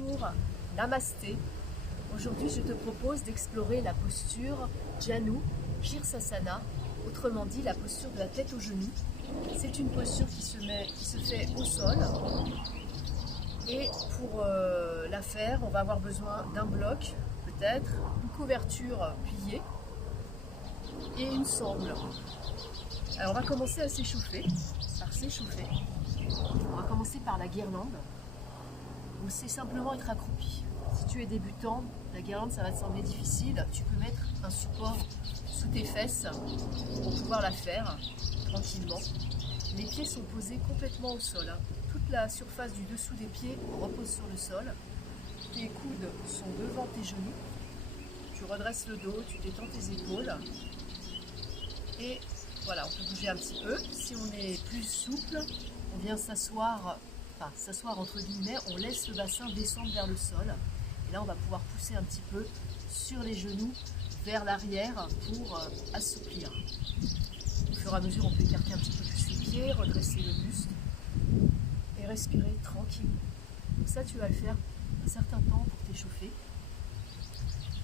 Bonjour, Namasté. Aujourd'hui, je te propose d'explorer la posture Janu Shirsasana, autrement dit la posture de la tête aux genoux. C'est une posture qui se fait au sol. Et pour la faire, on va avoir besoin d'un bloc, peut-être, une couverture pliée et une sangle. Alors on va commencer à s'échauffer, On va commencer par la guirlande, où c'est simplement être accroupi. Si tu es débutant, la guirlande ça va te sembler difficile. Tu peux mettre un support sous tes fesses pour pouvoir la faire tranquillement. Les pieds sont posés complètement au sol. Toute la surface du dessous des pieds repose sur le sol. Tes coudes sont devant tes genoux. Tu redresses le dos, tu détends tes épaules. Et voilà, on peut bouger un petit peu. Si on est plus souple, on vient s'asseoir entre guillemets, on laisse le bassin descendre vers le sol. Et là, on va pouvoir pousser un petit peu sur les genoux vers l'arrière pour assouplir. Au fur et à mesure, on peut écarter un petit peu plus les pieds, redresser le buste et respirer tranquille. Donc ça, tu vas le faire un certain temps pour t'échauffer.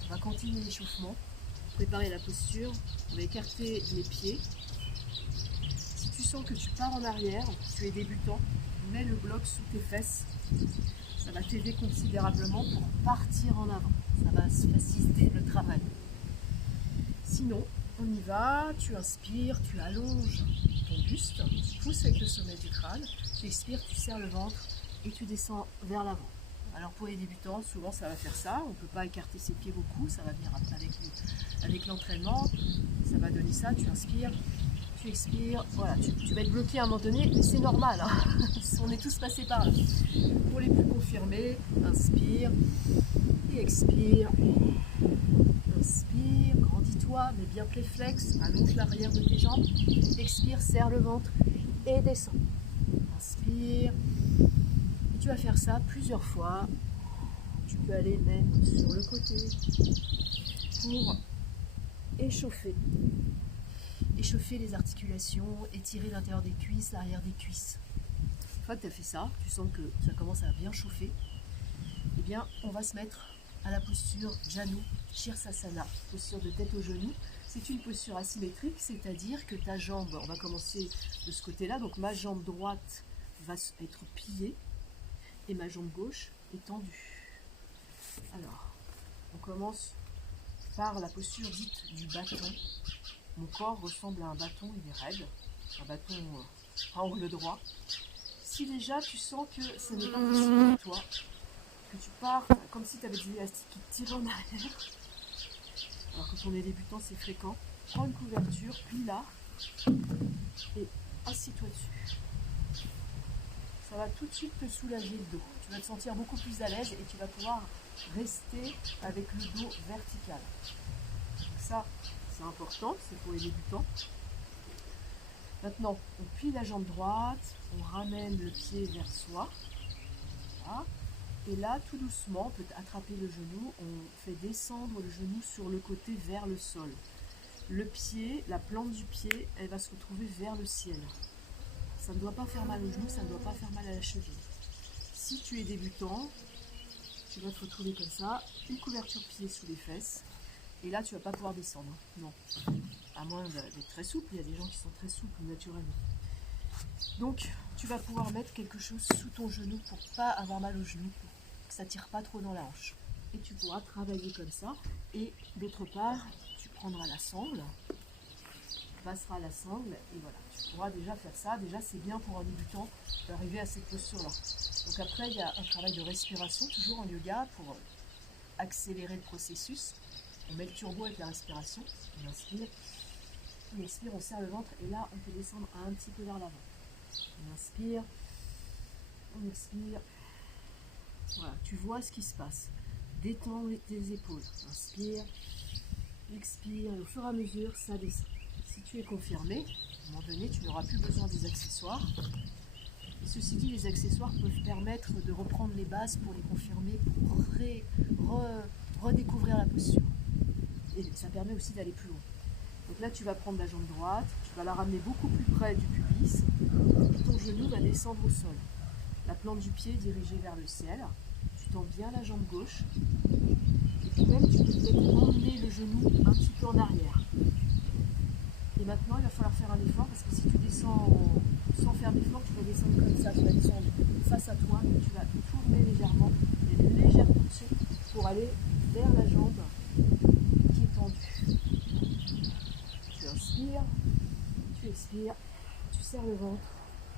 On va continuer l'échauffement, préparer la posture, on va écarter les pieds. Si tu sens que tu pars en arrière, tu es débutant, mets le bloc sous tes fesses. Ça va t'aider considérablement pour partir en avant. Ça va faciliter le travail. Sinon, on y va, tu inspires, tu allonges ton buste, tu pousses avec le sommet du crâne, tu expires, tu serres le ventre et tu descends vers l'avant. Alors pour les débutants, souvent ça va faire ça, on ne peut pas écarter ses pieds beaucoup, ça va venir avec l'entraînement, ça va donner ça, tu inspires, tu expires, voilà, tu vas être bloqué à un moment donné, mais c'est normal, hein. On est tous passés par là. Pour les plus confirmés, inspire et expire. Inspire, grandis-toi, mets bien pléflex, allonge l'arrière de tes jambes, expire, serre le ventre et descends. Inspire, et tu vas faire ça plusieurs fois. Tu peux aller même sur le côté pour échauffer les articulations, étirer l'intérieur des cuisses, l'arrière des cuisses. Une fois que tu as fait ça, tu sens que ça commence à bien chauffer, eh bien on va se mettre à la posture Janu Shirsasana, posture de tête aux genoux. C'est une posture asymétrique, c'est-à-dire que ta jambe, on va commencer de ce côté-là, donc ma jambe droite va être pliée et ma jambe gauche est tendue. Alors, on commence par la posture dite du bâton. Mon corps ressemble à un bâton, il est raide, un bâton à angle droit. Si déjà tu sens que ça n'est pas possible pour toi, que tu pars comme si tu avais des élastiques qui te tirent en arrière, alors quand on est débutant c'est fréquent, prends une couverture, plie-la et assis-toi dessus. Ça va tout de suite te soulager le dos. Tu vas te sentir beaucoup plus à l'aise et tu vas pouvoir rester avec le dos vertical. Donc ça, c'est important, c'est pour les débutants. Maintenant, on plie la jambe droite, on ramène le pied vers soi. Voilà. Et là, tout doucement, on peut attraper le genou, on fait descendre le genou sur le côté vers le sol. Le pied, la plante du pied, elle va se retrouver vers le ciel. Ça ne doit pas faire mal au genou, ça ne doit pas faire mal à la cheville. Si tu es débutant, tu vas te retrouver comme ça, une couverture pied sous les fesses. Et là, tu ne vas pas pouvoir descendre. Non. À moins d'être très souple. Il y a des gens qui sont très souples naturellement. Donc, tu vas pouvoir mettre quelque chose sous ton genou pour ne pas avoir mal au genou, pour que ça ne tire pas trop dans la hanche. Et tu pourras travailler comme ça. Et d'autre part, tu prendras la sangle, tu passeras la sangle, et voilà. Tu pourras déjà faire ça. Déjà, c'est bien pour un débutant d'arriver à cette posture-là. Donc après, il y a un travail de respiration, toujours en yoga, pour accélérer le processus. On met le turbo avec la respiration, on inspire, on expire, on serre le ventre et là on peut descendre un petit peu vers l'avant. On inspire, on expire, voilà, tu vois ce qui se passe. Détends tes épaules, inspire, expire, et au fur et à mesure ça descend. Si tu es confirmé, à un moment donné tu n'auras plus besoin des accessoires. Et ceci dit, les accessoires peuvent permettre de reprendre les bases pour les confirmer, pour redécouvrir la posture. Et ça permet aussi d'aller plus loin. Donc là, tu vas prendre la jambe droite, tu vas la ramener beaucoup plus près du pubis, et ton genou va descendre au sol. La plante du pied est dirigée vers le ciel. Tu tends bien la jambe gauche. Et puis même, tu peux peut-être emmener le genou un petit peu en arrière. Et maintenant, il va falloir faire un effort parce que si tu descends sans faire d'effort, tu vas descendre comme ça. Tu vas descendre face à toi et tu vas tourner légèrement, une légère torsion pour aller vers la jambe qui est tendue. Tu inspires, tu expires, tu serres le ventre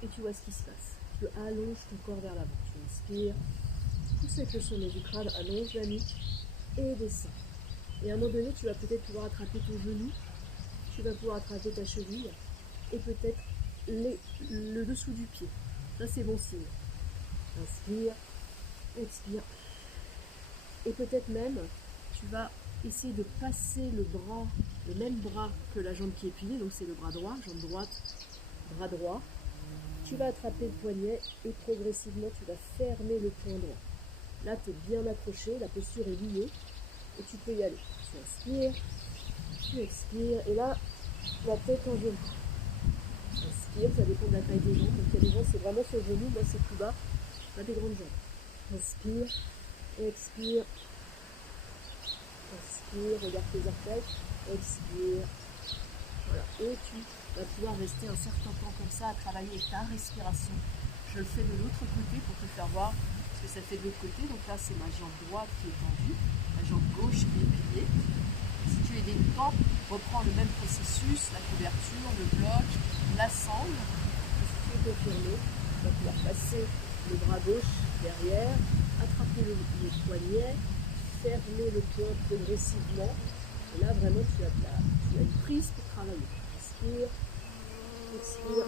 et tu vois ce qui se passe. Tu allonges ton corps vers l'avant. Tu inspires, pousse avec le sommet du crâne, allonge la nuque et descends. Et à un moment donné, tu vas peut-être pouvoir attraper ton genou, tu vas pouvoir attraper ta cheville et peut-être le dessous du pied. Ça, c'est bon signe. Inspire, expire. Et peut-être même, tu vas essayer de passer le même bras que la jambe qui est pliée, donc c'est le bras droit, jambe droite, bras droit. Tu vas attraper le poignet et progressivement, tu vas fermer le poing droit. Là, tu es bien accroché, la posture est liée et tu peux y aller. Tu inspires, tu expires et là, la tête en genou. Inspire, ça dépend de la taille des jambes. Donc il y a des gens, c'est vraiment sur le genou, moi c'est plus bas, pas des grandes jambes. Inspire, expire. Inspire, regarde tes orteils, expire. Voilà. Et tu vas pouvoir rester un certain temps comme ça à travailler avec ta respiration. Je le fais de l'autre côté pour te faire voir ce que ça fait de l'autre côté. Donc là, c'est ma jambe droite qui est tendue, ma jambe gauche qui est pliée. Si tu es débutant, reprends le même processus, la couverture, le bloc, la sangle. Si tu es confirmé, tu vas pouvoir passer le bras gauche derrière, attraper le poignet, fermer le poing progressivement. Et là, vraiment, tu as une prise pour travailler. Inspire, expire.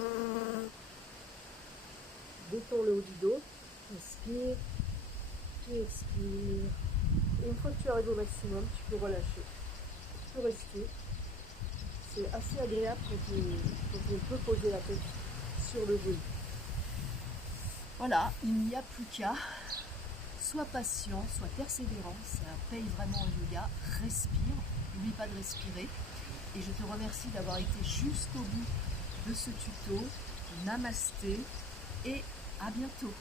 Détends le haut du dos. Inspire, tu expires. Et une fois que tu arrives au maximum, tu peux relâcher. Tu peux rester. C'est assez agréable quand on peut poser la tête sur le genou. Voilà, il n'y a plus qu'à. Sois patient, sois persévérant, ça paye vraiment le yoga. Respire, n'oublie pas de respirer. Et je te remercie d'avoir été jusqu'au bout de ce tuto. Namasté et à bientôt.